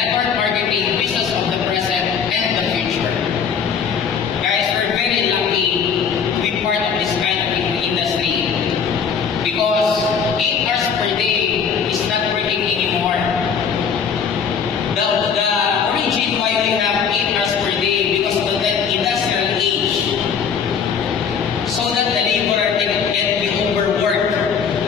network marketing, business of the present and the future. Guys, we're very lucky to be part of this kind of industry because 8 hours per day is not working anymore. The origin why we have 8 hours per day because of the industrial age, so that the laborer can get be overworked.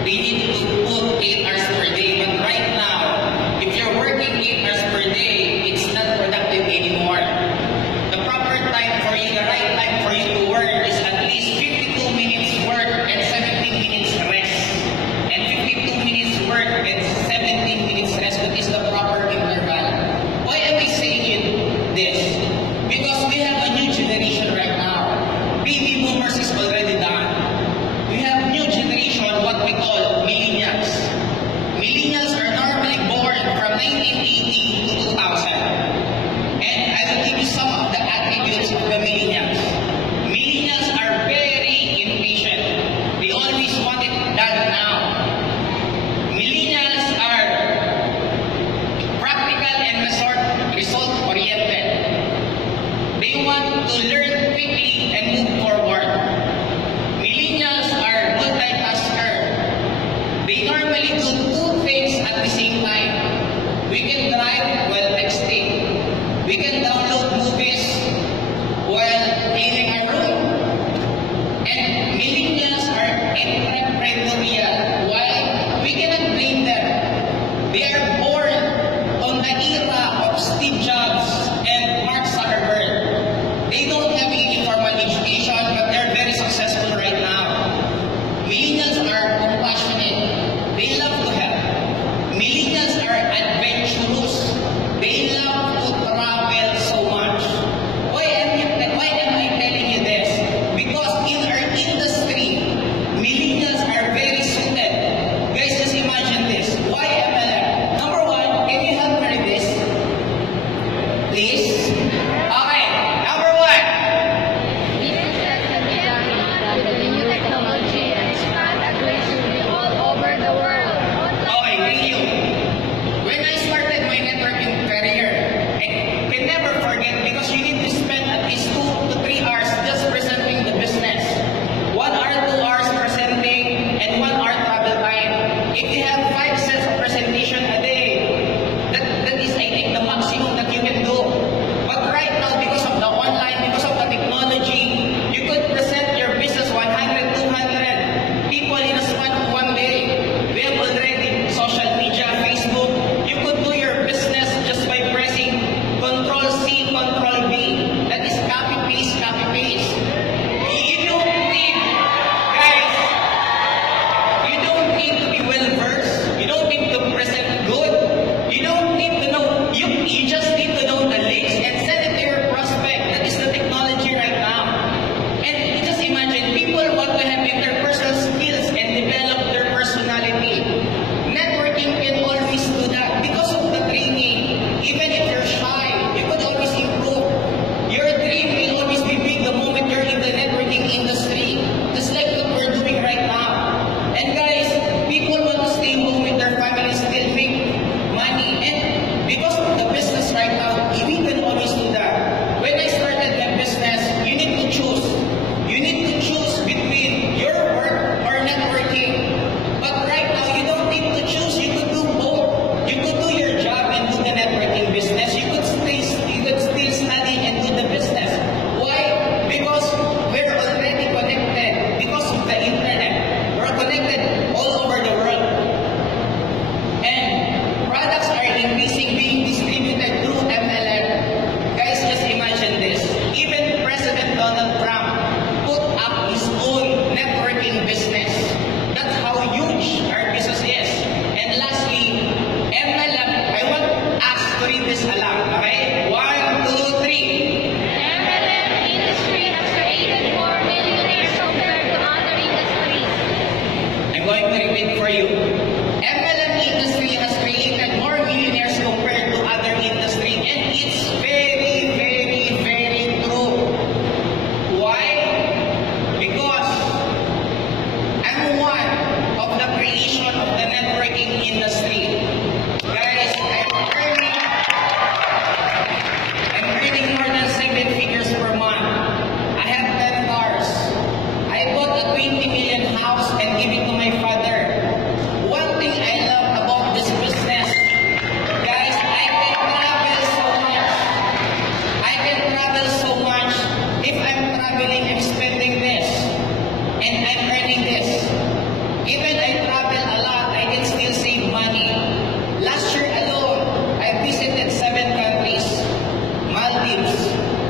They need to put 8 hours per day. But right now, if you're working 8 hours per day, it's not productive anymore. The proper time for you, the right time for you to work is at least 52 minutes work and 17 minutes rest. And 52 minutes work and 17 minutes rest. That is the proper interval. Why am I saying this? Because we have a new generation right now. Baby boomers is already done. We have new generation, what we call millennials. Millennials are normally born from 1980 to 2000. And I will give you some of the attributes of the millennials. Millennials are very impatient. They always want it done now. Millennials are practical and result-oriented. They want to learn quickly and move forward. Millennials are multitasker. They normally do 2 things at the same time. We can drive while texting. We can download movies while cleaning our room. And millennials are entrepreneurial. Why? We cannot blame them. They are born on the era of Steve Jobs and Mark Zuckerberg. They don't have any formal education, but they're very successful right now. Millennials are compassionate. They love to help. Millennials are adventurous. They love to travel so much. Why am I telling you this? Because in our industry, millennials are very suited. Guys, just imagine this. Why MLM? Number one, can you help me with this? Please? Okay, number one. Businesses can be done with the new technology and expand aggressively all over the world. Okay, thank you. When I started my networking career, I can never forget because you need to spend at least 2 to 3 hours just presenting the business. 1 hour, 2 hours presenting, and 1 hour travel time. If you have 5 sets of presentation a day, that is, I think, the maximum that you can do. But right now, because of the online, because of the technology, you could present your business 100, 200 people in a span of 1 day. We have already social media, Facebook. You could do your business just by pressing Control C, Control V. That is copy paste, copy paste. You don't need, guys, you don't need to be well versed. You don't need to present good. You don't need to know. You just need to know the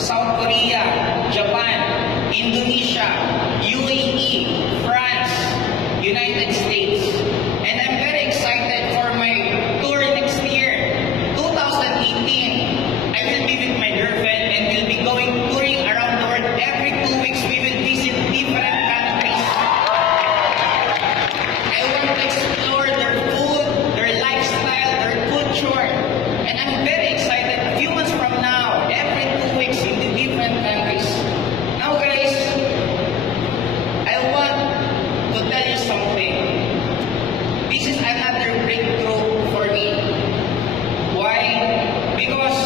South Korea, Japan, Indonesia, UAE, France, United States. And I'm very excited for my tour next year, 2018. I will be with my girlfriend and we'll be going touring around the world. Every 2 weeks we will visit different countries. I want to explore their food, their lifestyle, their culture. And I'm very excited. A few months from now, every 2 weeks in the different countries. Now guys, I want to tell you something. This is another breakthrough for me. Why? Because